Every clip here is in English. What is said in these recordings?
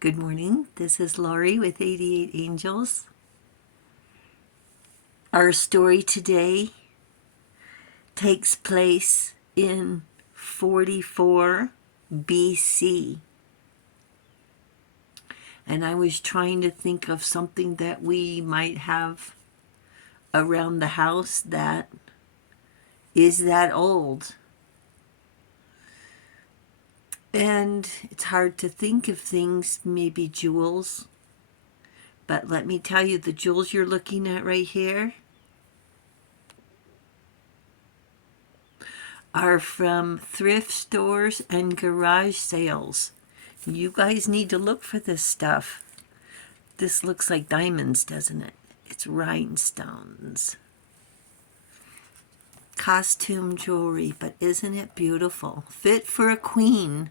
Good morning. This is Laurie with 88 Angels. Our story today takes place in 44 BC. And I was trying to think of something that we might have around the house that is that old. And it's hard to think of things, maybe jewels. But let me tell you, the jewels you're looking at right here are from thrift stores and garage sales. You guys need to look for this stuff. This looks like diamonds, doesn't it? It's rhinestones. Costume jewelry, but isn't it beautiful? Fit for a queen,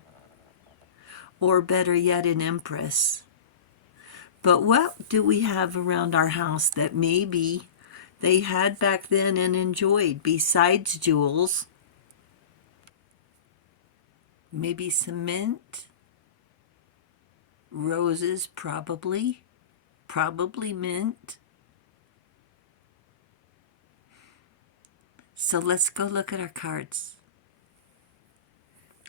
or better yet, an empress. But what do we have around our house that maybe they had back then and enjoyed besides jewels? Maybe cement, roses, probably mint. So let's go look at our cards.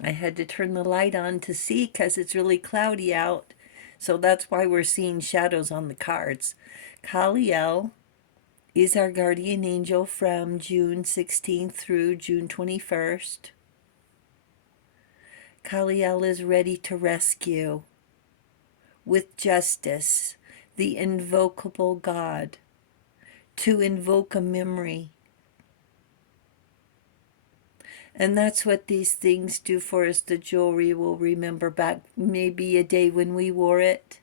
I had to turn the light on to see because it's really cloudy out. So that's why we're seeing shadows on the cards. Kaliel is our guardian angel from June 16th through June 21st. Kaliel is ready to rescue with justice, the invocable God, to invoke a memory. And that's what these things do for us. The jewelry will remember back maybe a day when we wore it.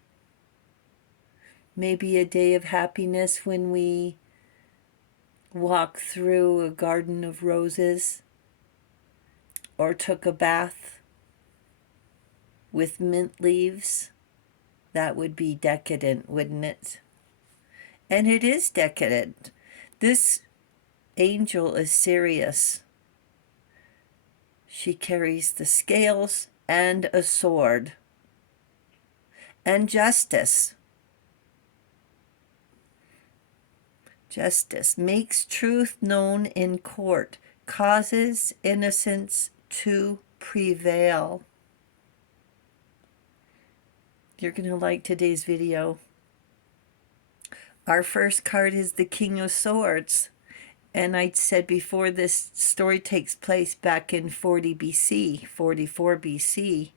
Maybe a day of happiness when we walked through a garden of roses or took a bath with mint leaves. That would be decadent, wouldn't it? And it is decadent. This angel is serious. She carries the scales and a sword. And justice. Justice makes truth known in court, causes innocence to prevail. You're going to like today's video. Our first card is the King of Swords. And I said before, this story takes place back in 40 BC, 44 BC.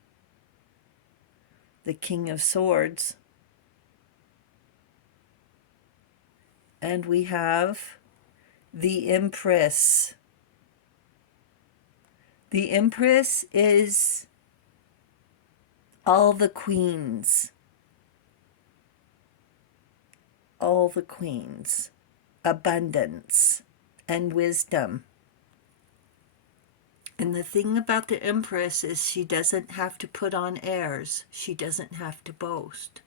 The King of Swords. And we have the Empress. The Empress is all the queens. All the queens. Abundance and wisdom. And the thing about the Empress is she doesn't have to put on airs. She doesn't have to boast.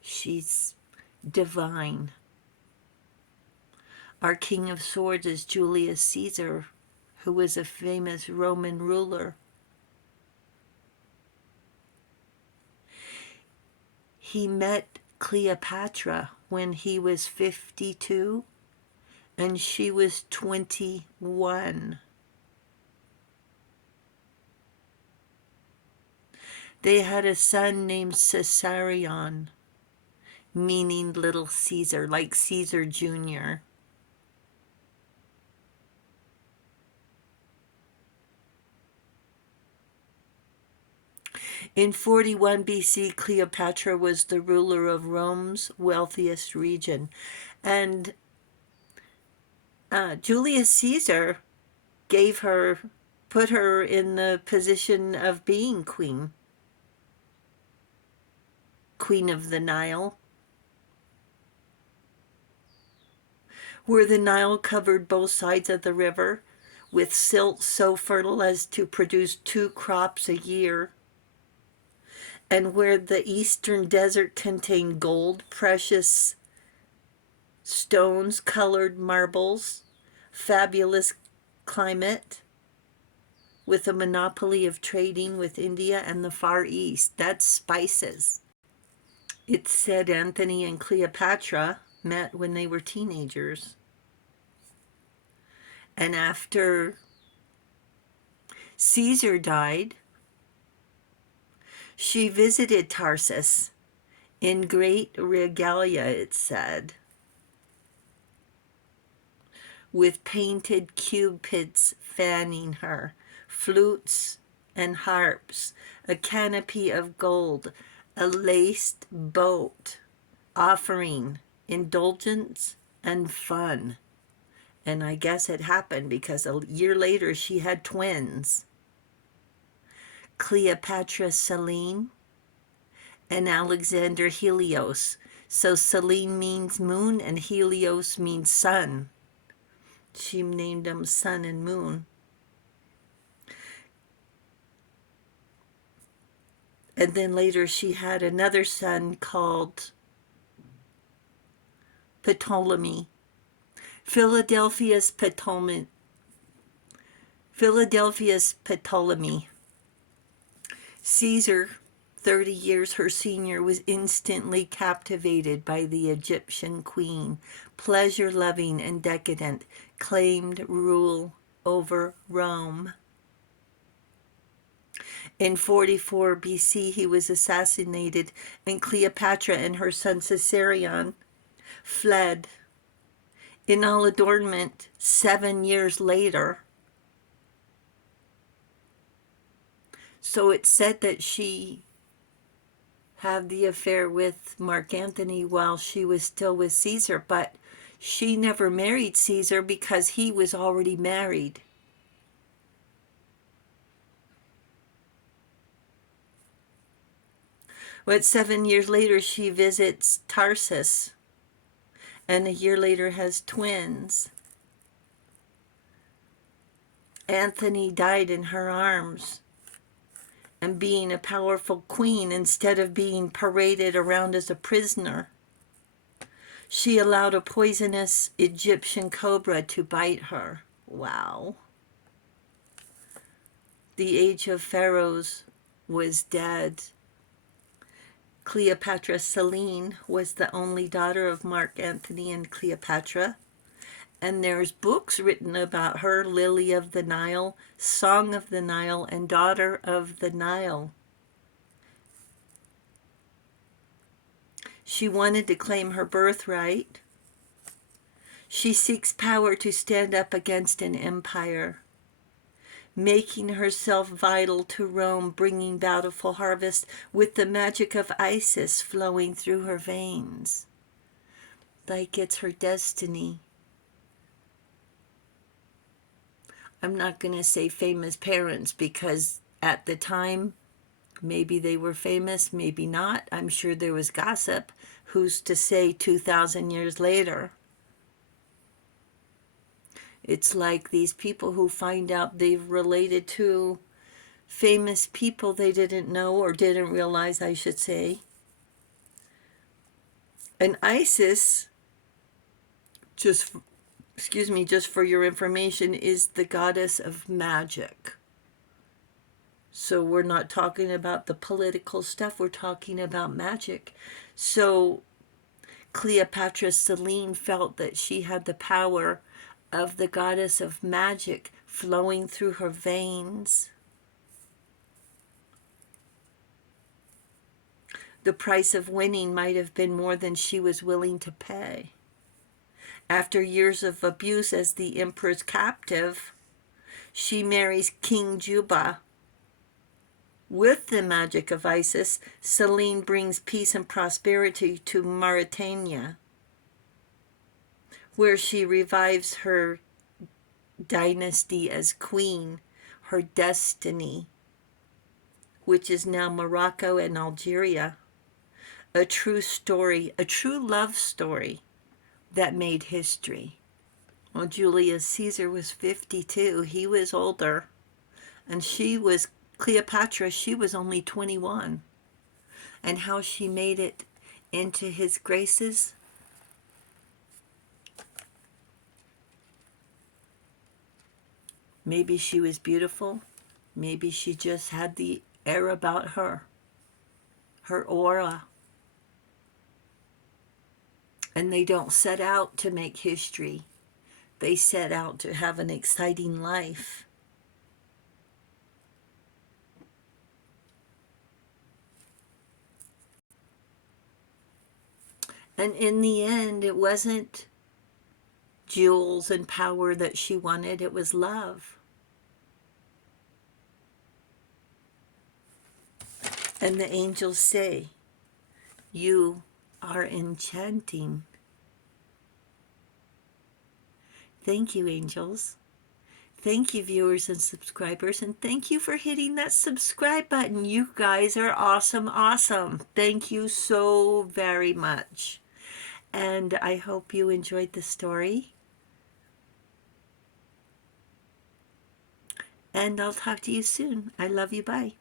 She's divine. Our King of Swords is Julius Caesar, who was a famous Roman ruler. He met Cleopatra when he was 52 and she was 21. They had a son named Caesarion, meaning little Caesar, like Caesar Jr. In 41 BC, Cleopatra was the ruler of Rome's wealthiest region. And Julius Caesar put her in the position of being queen. Queen of the Nile. Where the Nile covered both sides of the river with silt so fertile as to produce 2 crops a year. And where the eastern desert contained gold, precious stones, colored marbles, fabulous climate, with a monopoly of trading with India and the Far East. That's spices. It said Antony and Cleopatra met when they were teenagers. And after Caesar died, she visited Tarsus in great regalia, it said, with painted cupids fanning her, flutes and harps, a canopy of gold, a laced boat, offering indulgence and fun. And I guess it happened because a year later she had twins, Cleopatra Selene and Alexander Helios. So Selene means moon and Helios means sun. She named them sun and moon. And then later she had another son called Ptolemy. Philadelphia's Ptolemy. Caesar, 30 years her senior, was instantly captivated by the Egyptian queen, pleasure-loving and decadent, claimed rule over Rome. In 44 BC, he was assassinated, and Cleopatra and her son Caesarion fled. In all adornment, 7 years later. So it's said that she had the affair with Mark Antony while she was still with Caesar, but she never married Caesar because he was already married. But 7 years later, she visits Tarsus, and a year later has twins. Antony died in her arms. And being a powerful queen, instead of being paraded around as a prisoner, she allowed a poisonous Egyptian cobra to bite her. Wow. The age of pharaohs was dead. Cleopatra Selene was the only daughter of Mark Antony and Cleopatra. And there's books written about her, Lily of the Nile, Song of the Nile, and Daughter of the Nile. She wanted to claim her birthright. She seeks power to stand up against an empire, making herself vital to Rome, bringing bountiful harvest with the magic of Isis flowing through her veins. Like it's her destiny. I'm not going to say famous parents because at the time, maybe they were famous, maybe not. I'm sure there was gossip. Who's to say 2,000 years later? It's like these people who find out they've related to famous people they didn't know or didn't realize, I should say. And Isis, just for your information, is the goddess of magic. So we're not talking about the political stuff, we're talking about magic. So Cleopatra Selene felt that she had the power of the goddess of magic flowing through her veins. The price of winning might have been more than she was willing to pay. After years of abuse as the emperor's captive, she marries King Juba. With the magic of Isis, Selene brings peace and prosperity to Mauritania, where she revives her dynasty as queen, her destiny, which is now Morocco and Algeria. A true story, a true love story that made history. Well, Julius Caesar was 52. He was older. And Cleopatra, she was only 21. And how she made it into his graces? Maybe she was beautiful. Maybe she just had the air about her, her aura. And they don't set out to make history. They set out to have an exciting life. And in the end, it wasn't jewels and power that she wanted, it was love. And the angels say, "You are enchanting." Thank you, angels. Thank you, viewers and subscribers, and thank you for hitting that subscribe button. You guys are awesome, awesome. Thank you so very much. And I hope you enjoyed the story. And I'll talk to you soon. I love you. Bye.